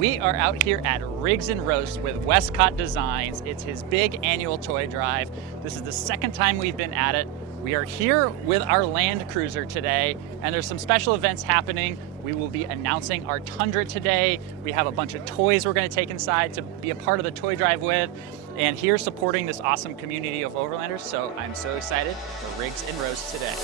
We are out here at Rigs and Roast with Westcott Designs. It's his big annual toy drive. This is the second time we've been at it. We are here with our Land Cruiser today, and there's some special events happening. We will be announcing our Tundra today. We have a bunch of toys we're going to take inside to be a part of the toy drive with, and here supporting this awesome community of Overlanders. So I'm so excited for Rigs and Roast today.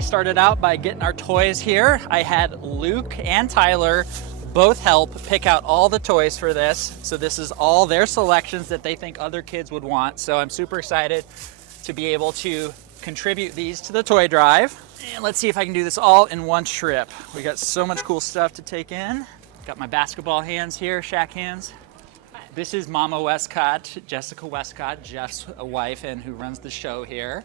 Started out by getting our toys here. I had Luke and Tyler both help pick out all the toys for this. So this is all their selections that they think other kids would want. So I'm super excited to be able to contribute these to the toy drive. And let's see if I can do this all in one trip. We got so much cool stuff to take in. Got my basketball hands here, Shaq hands. This is Mama Westcott, Jessica Westcott, Jeff's wife and who runs the show here.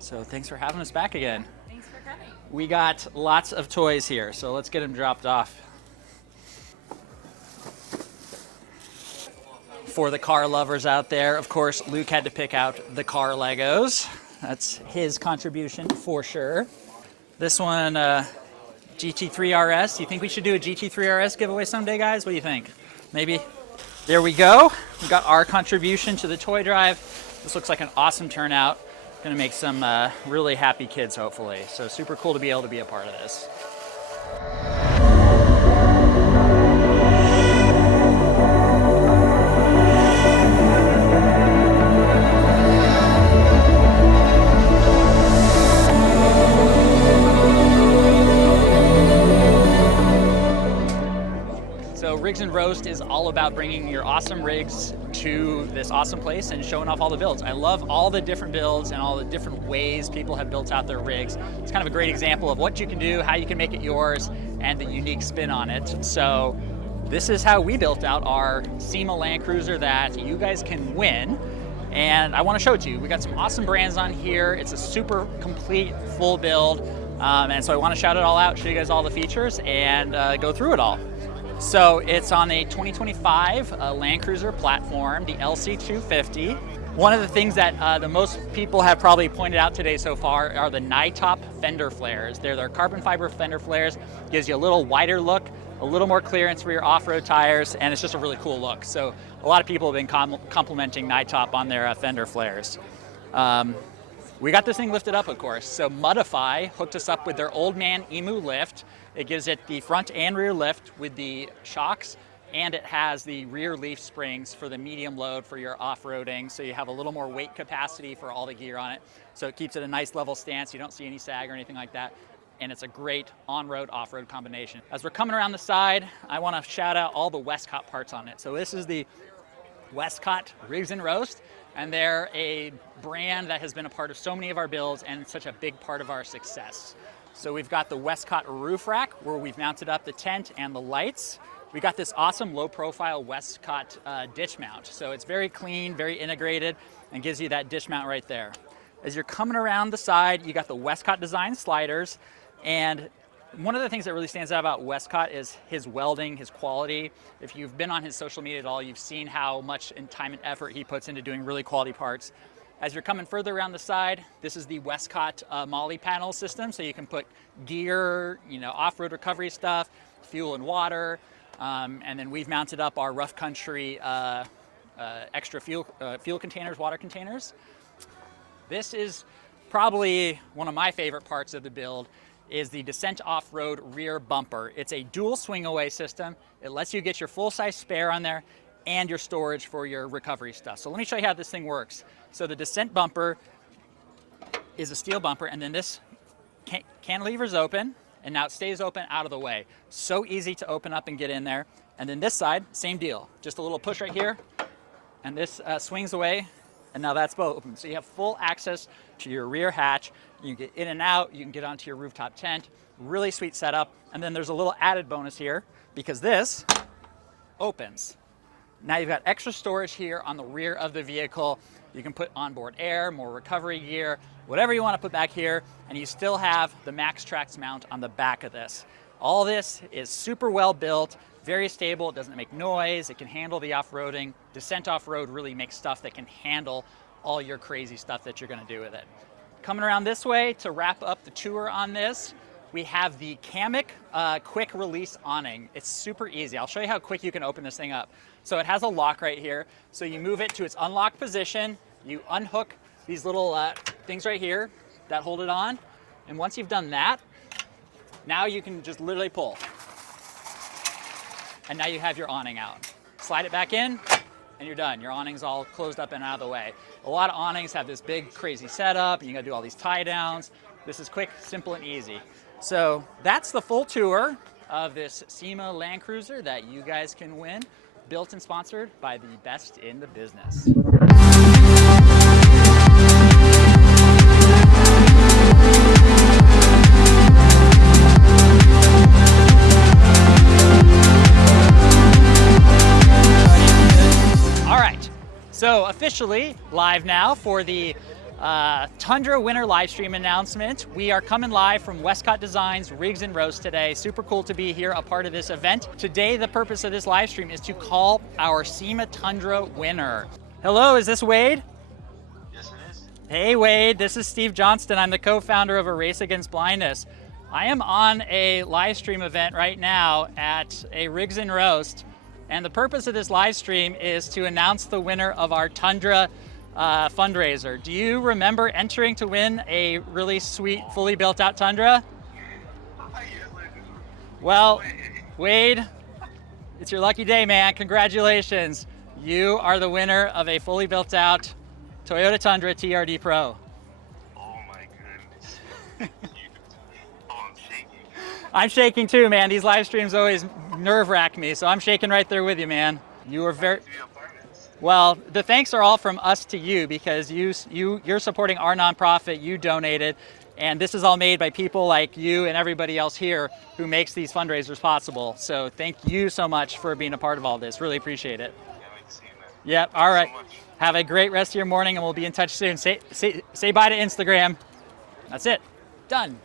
So thanks for having us back again. Thanks for coming. We got lots of toys here, so let's get them dropped off. For the car lovers out there, of course, Luke had to pick out the car Legos. That's his contribution for sure. This one, GT3 RS. Do you think we should do a GT3 RS giveaway someday, guys? What do you think? Maybe? There we go. We got our contribution to the toy drive. This looks like an awesome turnout. Gonna make some really happy kids, hopefully. So super cool to be able to be a part of this. Rigs and Roast is all about bringing your awesome rigs to this awesome place and showing off all the builds. I love all the different builds and all the different ways people have built out their rigs. It's kind of a great example of what you can do, how you can make it yours, and the unique spin on it. So this is how we built out our SEMA Land Cruiser that you guys can win. And I want to show it to you. We got some awesome brands on here. It's a super complete, full build. And so I want to shout it all out, show you guys all the features, and go through it all. So it's on a 2025 Land Cruiser platform, the LC250. One of the things that the most people have probably pointed out today so far are the top fender flares. They're their carbon fiber fender flares. Gives you a little wider look, a little more clearance for your off-road tires, and it's just a really cool look. So a lot of people have been complimenting top on their fender flares. We got this thing lifted up, of course. So Modify hooked us up with their Old Man Emu lift. It gives it the front and rear lift with the shocks, and it has the rear leaf springs for the medium load for your off-roading, so you have a little more weight capacity for all the gear on it. So it keeps it a nice level stance. You don't see any sag or anything like that, and it's a great on-road, off-road combination. As we're coming around the side, I want to shout out all the Westcott parts on it. So this is the Westcott Rigs and Roast, and they're a brand that has been a part of so many of our builds and such a big part of our success. So we've got the Westcott roof rack where we've mounted up the tent and the lights. We got this awesome low profile Westcott ditch mount. So it's very clean, very integrated, and gives you that ditch mount right there. As you're coming around the side, you got the Westcott design sliders. And one of the things that really stands out about Westcott is his welding, his quality. If you've been on his social media at all, you've seen how much time and effort he puts into doing really quality parts. As you're coming further around the side, this is the Westcott Molly panel system, so you can put gear, off-road recovery stuff, fuel and water, and then we've mounted up our rough country extra fuel containers, water containers. This is probably one of my favorite parts of the build, is the Descent Off-Road rear bumper. It's a dual swing-away system. It lets you get your full-size spare on there and your storage for your recovery stuff. So let me show you how this thing works. So the Descent bumper is a steel bumper, and then this cantilever's open, and now it stays open out of the way. So easy to open up and get in there. And then this side, same deal. Just a little push right here, and this swings away, and now that's both open. So you have full access to your rear hatch. You can get in and out. You can get onto your rooftop tent. Really sweet setup. And then there's a little added bonus here, because this opens. Now you've got extra storage here on the rear of the vehicle. You can put onboard air, more recovery gear, whatever you want to put back here, and you still have the MaxTrax mount on the back of this. All this is super well built, very stable, it doesn't make noise, it can handle the off-roading. Descent off-road really makes stuff that can handle all your crazy stuff that you're going to do with it. Coming around this way to wrap up the tour on this, we have the Kamiq quick release awning. It's super easy. I'll show you how quick you can open this thing up. So it has a lock right here. So you move it to its unlocked position, you unhook these little things right here that hold it on. And once you've done that, now you can just literally pull. And now you have your awning out. Slide it back in, and you're done. Your awning's all closed up and out of the way. A lot of awnings have this big, crazy setup, and you gotta do all these tie downs. This is quick, simple, and easy. So that's the full tour of this SEMA Land Cruiser that you guys can win, built and sponsored by the best in the business. All right, so officially live now for the Tundra winter live stream announcement. We are coming live from Westcott Designs Rigs and Roast today. Super cool to be here, a part of this event. Today, the purpose of this live stream is to call our SEMA Tundra winner. Hello, is this Wade? Yes, it is. Hey Wade, this is Steve Johnston. I'm the co-founder of A Race Against Blindness. I am on a live stream event right now at a Rigs and Roast, and the purpose of this live stream is to announce the winner of our Tundra fundraiser. Do you remember entering to win a really sweet, fully built out Tundra? Well, Wade, it's your lucky day, man. Congratulations. You are the winner of a fully built out Toyota Tundra TRD Pro. Oh my goodness. Oh, I'm shaking. I'm shaking too, man. These live streams always nerve wrack me, so I'm shaking right there with you, man. You are very... Well, the thanks are all from us to you, because you're supporting our nonprofit, you donated, and this is all made by people like you and everybody else here who makes these fundraisers possible. So thank you so much for being a part of all this. Really appreciate it. Yep, all right. Have a great rest of your morning, and we'll be in touch soon. Say bye to Instagram. That's it. Done.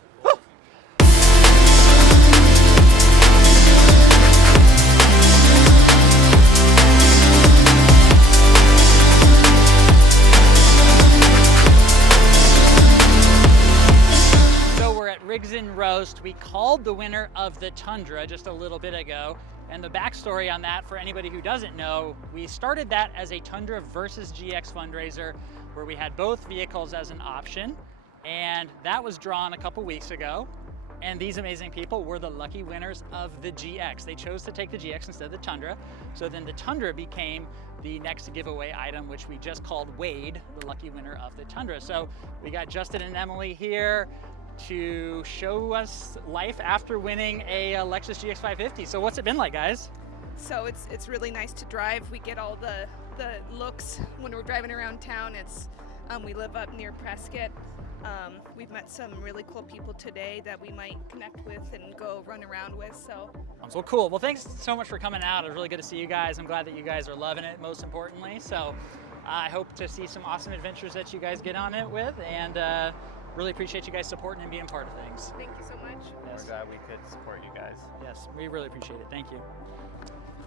Rigs and Roast, we called the winner of the Tundra just a little bit ago, and the backstory on that, for anybody who doesn't know, we started that as a Tundra versus GX fundraiser where we had both vehicles as an option, and that was drawn a couple weeks ago, and these amazing people were the lucky winners of the GX. They chose to take the GX instead of the Tundra, so then the Tundra became the next giveaway item, which we just called Wade, the lucky winner of the Tundra. So we got Justin and Emily here to show us life after winning a Lexus GX 550. So what's it been like, guys? So it's really nice to drive. We get all the looks when we're driving around town. It's we live up near Prescott. We've met some really cool people today that we might connect with and go run around with. So Cool. Well, thanks so much for coming out. It was really good to see you guys. I'm glad that you guys are loving it, most importantly. So I hope to see some awesome adventures that you guys get on it with, and really appreciate you guys supporting and being part of things. thank you so much. Yes. We're glad we could support you guys. Yes, we really appreciate it. Thank you.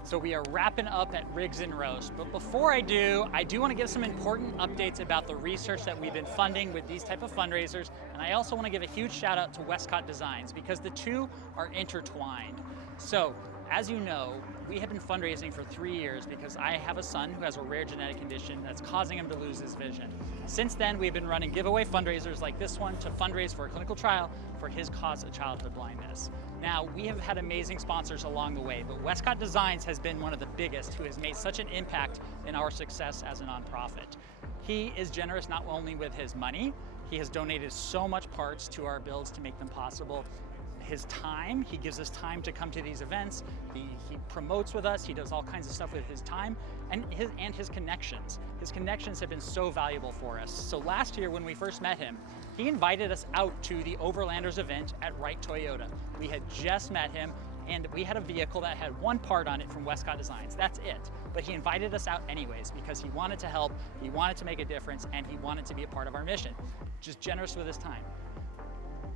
So we are wrapping up at Rigs and Roast, but before I do want to give some important updates about the research that we've been funding with these type of fundraisers, and I also want to give a huge shout out to Westcott Designs, because the two are intertwined. So, as you know, we have been fundraising for 3 years because I have a son who has a rare genetic condition that's causing him to lose his vision. Since then, we've been running giveaway fundraisers like this one to fundraise for a clinical trial for his cause of childhood blindness. Now, we have had amazing sponsors along the way, but Westcott Designs has been one of the biggest who has made such an impact in our success as a nonprofit. He is generous not only with his money, he has donated so much parts to our builds to make them possible. His time, he gives us time to come to these events, he promotes with us, he does all kinds of stuff with his time, and his connections. His connections have been so valuable for us. So last year when we first met him, he invited us out to the Overlanders event at Wright Toyota. We had just met him, And we had a vehicle that had one part on it from Westcott Designs, that's it. But he invited us out anyways because he wanted to help, he wanted to make a difference, and he wanted to be a part of our mission. Just generous with his time.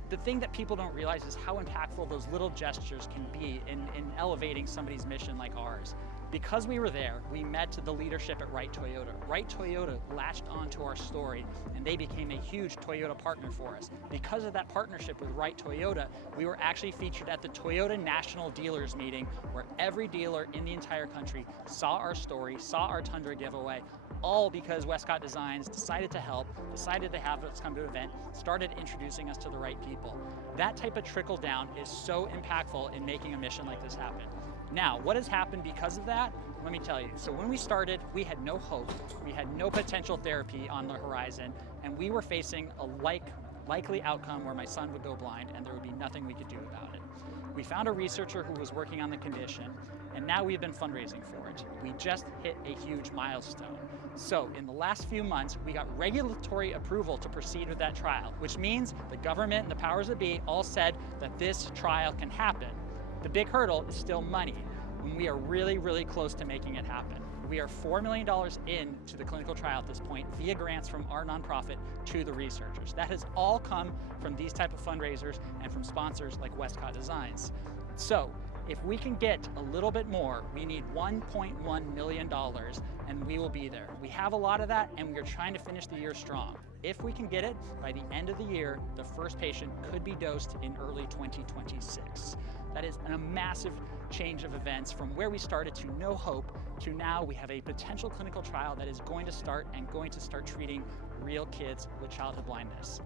The thing that people don't realize is how impactful those little gestures can be in elevating somebody's mission like ours. Because we were there, we met the leadership at Wright Toyota. Wright Toyota latched onto our story and they became a huge Toyota partner for us. Because of that partnership with Wright Toyota, we were actually featured at the Toyota National Dealers Meeting, where every dealer in the entire country saw our story, saw our Tundra giveaway, all because Westcott Designs decided to help, decided to have us come to an event, started introducing us to the right people. That type of trickle down is so impactful in making a mission like this happen. Now, what has happened because of that? Let me tell you. So when we started, we had no hope, we had no potential therapy on the horizon, and we were facing a likely outcome where my son would go blind and there would be nothing we could do about it. We found a researcher who was working on the condition, and now we've been fundraising for it. We just hit a huge milestone. So in the last few months, we got regulatory approval to proceed with that trial, which means the government and the powers that be all said that this trial can happen. The big hurdle is still money, and we are really, really close to making it happen. We are $4 million into the clinical trial at this point via grants from our nonprofit to the researchers. That has all come from these type of fundraisers and from sponsors like Westcott Designs. So if we can get a little bit more, we need $1.1 million and we will be there. We have a lot of that and we are trying to finish the year strong. If we can get it, by the end of the year, the first patient could be dosed in early 2026. That is a massive change of events from where we started to no hope to now we have a potential clinical trial that is going to start treating real kids with childhood blindness.